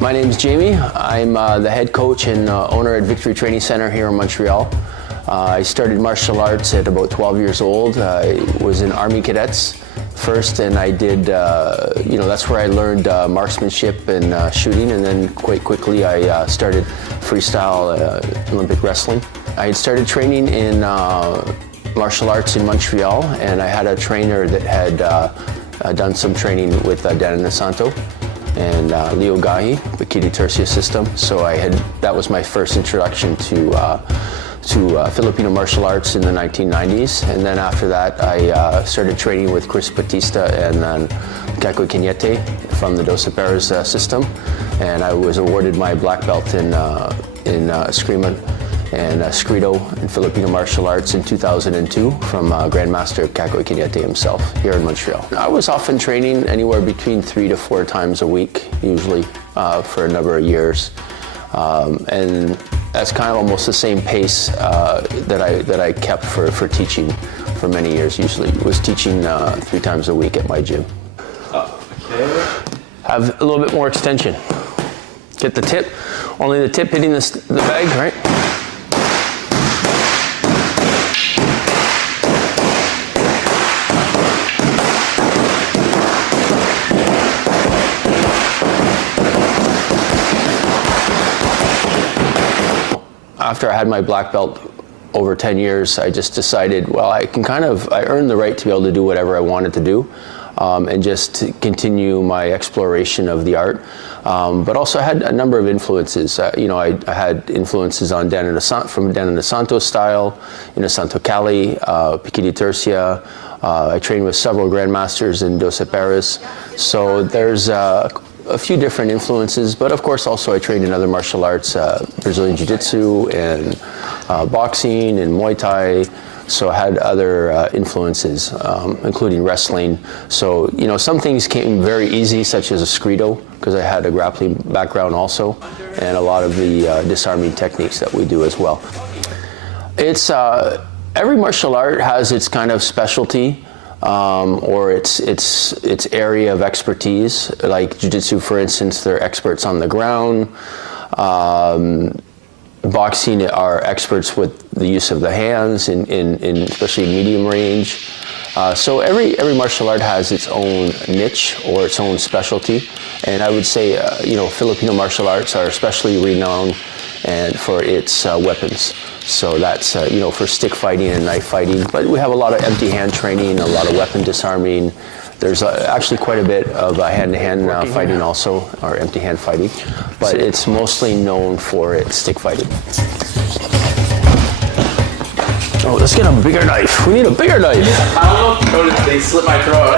My name is Jamie. I'm the head coach and owner at Victory Training Center here in Montreal. I started martial arts at about 12 years old. I was in Army Cadets first, and I did, that's where I learned marksmanship and shooting, and then quite quickly I started freestyle Olympic wrestling. I had started training in martial arts in Montreal, and I had a trainer that had done some training with Dan Inosanto and Leo Gahi, the Kiri Tercia system. So that was my first introduction to Filipino martial arts in the 1990s. And then after that, I started training with Chris Batista and then Caco Cañete from the Dos Peras system. And I was awarded my black belt in Eskrima and Eskrito in Filipino martial arts in 2002 from Grandmaster Caco Cañete himself here in Montreal. I was often training anywhere between 3 to 4 times a week, usually for a number of years. And that's kind of almost the same pace that I kept for teaching for many years. Usually was teaching 3 times a week at my gym. Okay. Have a little bit more extension. Get the tip, only the tip hitting the bag, right? After I had my black belt over 10 years, I just decided, well, I earned the right to be able to do whatever I wanted to do and just to continue my exploration of the art. But also I had a number of influences. I had influences on from Dan Inosanto style, Inosanto Cali, Kiri Tercia. I trained with several grandmasters in Dos Peras. So there's a few different influences, but of course also I trained in other martial arts, Brazilian Jiu-Jitsu and boxing and Muay Thai. So I had other influences, including wrestling. So, some things came very easy, such as Eskrito, because I had a grappling background also, and a lot of the disarming techniques that we do as well. It's, every martial art has its kind of specialty. Or its area of expertise. Like Jiu-Jitsu, for instance, they're experts on the ground. Boxing are experts with the use of the hands, especially medium range. So every martial art has its own niche or its own specialty, and I would say Filipino martial arts are especially renowned for its weapons. So that's, for stick fighting and knife fighting. But we have a lot of empty hand training, a lot of weapon disarming. There's actually quite a bit of hand-to-hand fighting also, or empty hand fighting. But it's mostly known for its stick fighting. Oh, let's get a bigger knife. We need a bigger knife. I don't know if they slit my throat.